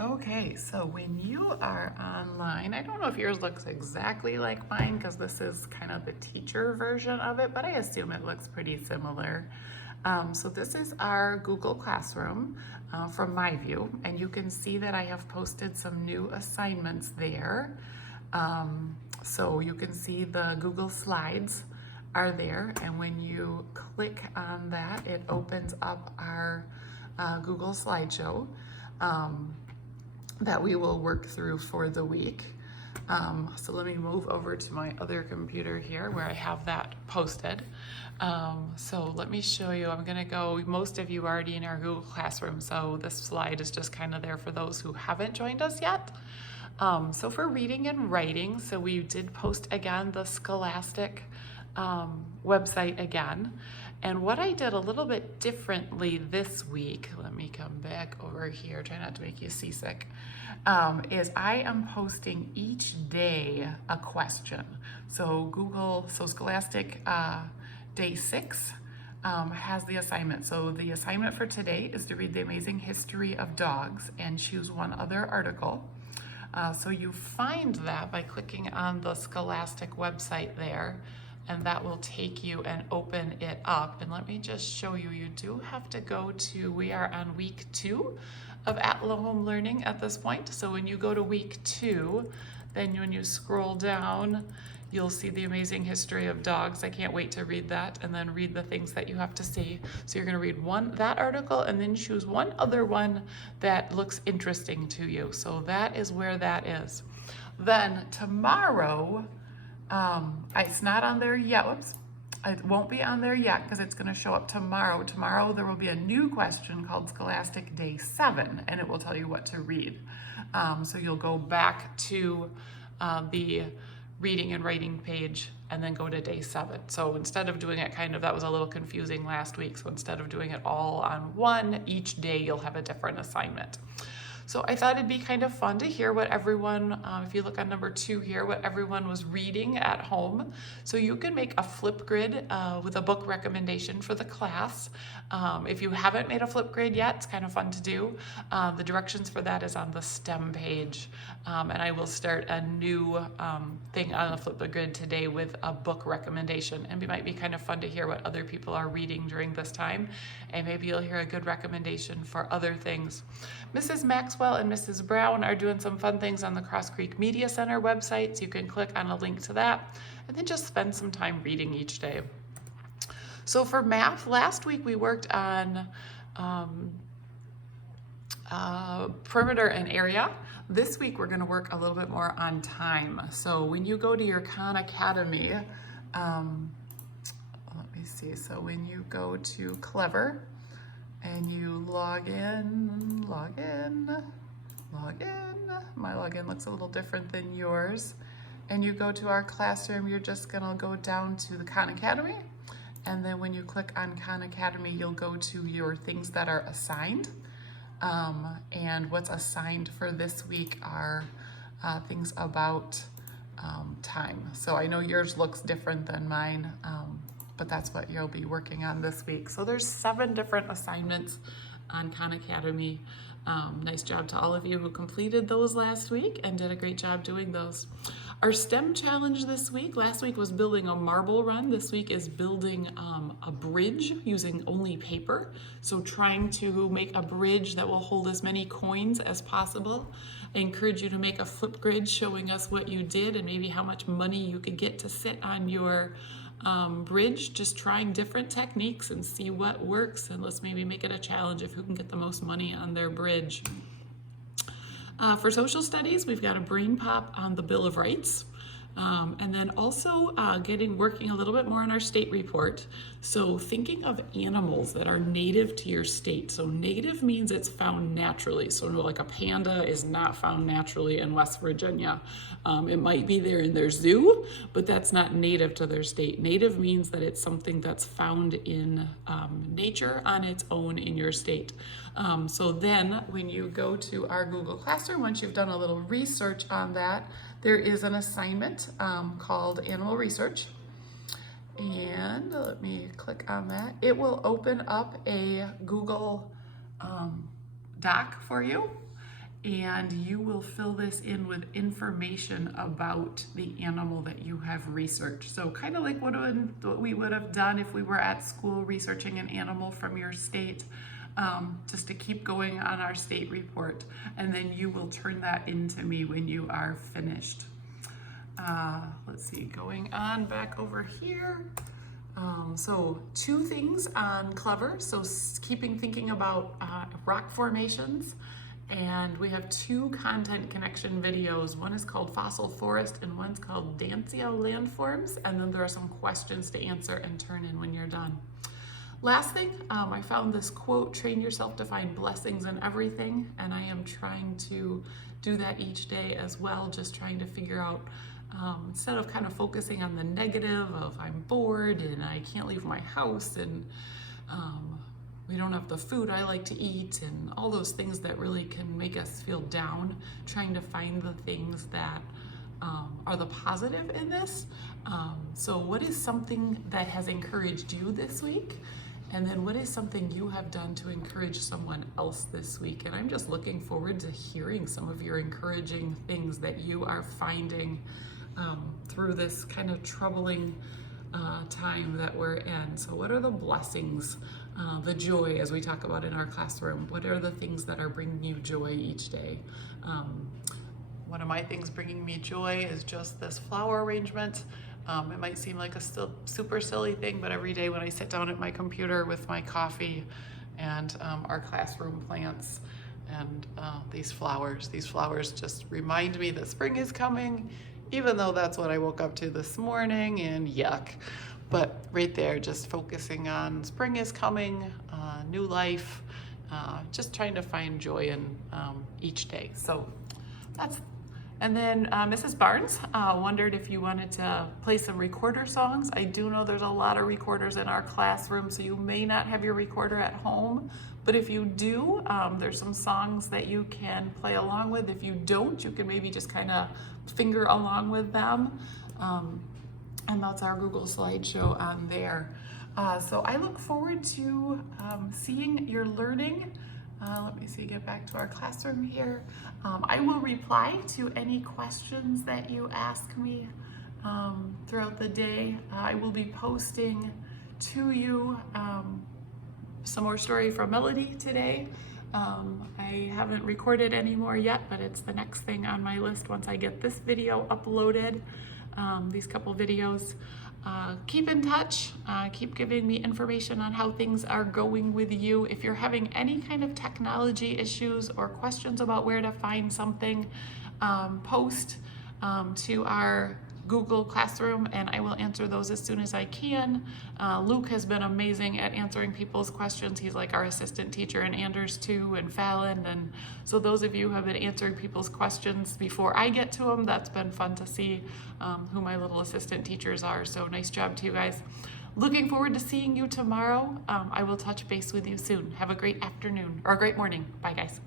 Okay, so when you are online, I don't know if yours looks exactly like mine because this is kind of the teacher version of it, but I assume it looks pretty similar. So this is our Google Classroom from my view, and you can see that I have posted some new assignments there. So you can see the Google Slides are there, and when you click on that, it opens up our Google slideshow. That we will work through for the week. So let me move over to my other computer here where I have that posted. So let me show you, I'm gonna go, most of you are already in our Google Classroom, so this slide is just kind of there for those who haven't joined us yet. So for reading and writing, so we did post again the Scholastic website again. And what I did a little bit differently this week, let me come back over here, try not to make you seasick, is I am posting each day a question. So Scholastic Day 6 has the assignment. So the assignment for today is to read The Amazing History of Dogs and choose one other article. So you find that by clicking on the Scholastic website there, and that will take you and open it up. And let me just show you, you do have to go to, we are on week 2 of At-Home Learning at this point. So when you go to week 2, then when you scroll down, you'll see The Amazing History of Dogs. I can't wait to read that and then read the things that you have to see. So you're gonna read that article and then choose one other one that looks interesting to you. So that is where that is. Then tomorrow, it's not on there yet. Whoops. It won't be on there yet because it's going to show up tomorrow. Tomorrow there will be a new question called Scholastic Day 7, and it will tell you what to read. So you'll go back to the reading and writing page and then go to day 7. So instead of doing it that was a little confusing last week. So instead of doing it all on one, each day you'll have a different assignment. So I thought it'd be kind of fun to hear what everyone, if you look on number 2 here, what everyone was reading at home. So you can make a Flipgrid with a book recommendation for the class. If you haven't made a Flipgrid yet, it's kind of fun to do. The directions for that is on the STEM page. And I will start a new thing on the Flipgrid today with a book recommendation. And it might be kind of fun to hear what other people are reading during this time. And maybe you'll hear a good recommendation for other things. Mrs. Maxwell and Mrs. Brown are doing some fun things on the Cross Creek Media Center website, so you can click on a link to that and then just spend some time reading each day. So for math, last week we worked on perimeter and area. This week we're going to work a little bit more on time. So when you go to your Khan Academy, let me see, so when you go to Clever, and you log in. My login looks a little different than yours. And you go to our classroom, you're just gonna go down to the Khan Academy. And then when you click on Khan Academy, you'll go to your things that are assigned. And what's assigned for this week are things about time. So I know yours looks different than mine, but that's what you'll be working on this week. So there's 7 different assignments on Khan Academy. Nice job to all of you who completed those last week and did a great job doing those. Our STEM challenge this week, last week was building a marble run. This week is building a bridge using only paper. So trying to make a bridge that will hold as many coins as possible. I encourage you to make a Flipgrid showing us what you did and maybe how much money you could get to sit on your bridge, just trying different techniques and see what works, and let's maybe make it a challenge of who can get the most money on their bridge. For social studies, we've got a brain pop on the Bill of Rights. And then also working a little bit more on our state report. So thinking of animals that are native to your state. So native means it's found naturally. So like a panda is not found naturally in West Virginia. It might be there in their zoo, but that's not native to their state. Native means that it's something that's found in nature on its own in your state. So then when you go to our Google Classroom, once you've done a little research on that, there is an assignment called Animal Research. And let me click on that. It will open up a Google Doc for you. and you will fill this in with information about the animal that you have researched. So kind of like what we would have done if we were at school researching an animal from your state, just to keep going on our state report. And then you will turn that into me when you are finished. Let's see, going on back over here. So 2 things on Clever. So thinking about rock formations. And we have 2 content connection videos. One is called Fossil Forest and one's called Dancia Landforms. And then there are some questions to answer and turn in when you're done. Last thing, I found this quote, train yourself to find blessings in everything. And I am trying to do that each day as well, just trying to figure out, instead of kind of focusing on the negative of I'm bored and I can't leave my house and we don't have the food I like to eat and all those things that really can make us feel down, trying to find the things that are the positive in this. So what is something that has encouraged you this week? And then what is something you have done to encourage someone else this week? And I'm just looking forward to hearing some of your encouraging things that you are finding through this kind of troubling time that we're in. So what are the blessings, the joy, as we talk about in our classroom? What are the things that are bringing you joy each day? One of my things bringing me joy is just this flower arrangement. It might seem like a super silly thing, but every day when I sit down at my computer with my coffee and our classroom plants and these flowers just remind me that spring is coming, even though that's what I woke up to this morning and yuck. But right there, just focusing on spring is coming, new life, just trying to find joy in each day. So that's. And then Mrs. Barnes wondered if you wanted to play some recorder songs. I do know there's a lot of recorders in our classroom, so you may not have your recorder at home. But if you do, there's some songs that you can play along with. If you don't, you can maybe just kind of finger along with them. And that's our Google slideshow on there. So I look forward to seeing your learning. Let me see, get back to our classroom here. I will reply to any questions that you ask me throughout the day. I will be posting to you some more story from Melody today. I haven't recorded any more yet, but it's the next thing on my list once I get this video uploaded, these couple videos. Keep in touch, keep giving me information on how things are going with you. If you're having any kind of technology issues or questions about where to find something, post to our Google Classroom and I will answer those as soon as I can. Luke has been amazing at answering people's questions. He's like our assistant teacher, and Anders too, and Fallon. And so those of you who have been answering people's questions before I get to them, that's been fun to see who my little assistant teachers are. So nice job to you guys. Looking forward to seeing you tomorrow. I will touch base with you soon. Have a great afternoon or a great morning. Bye guys.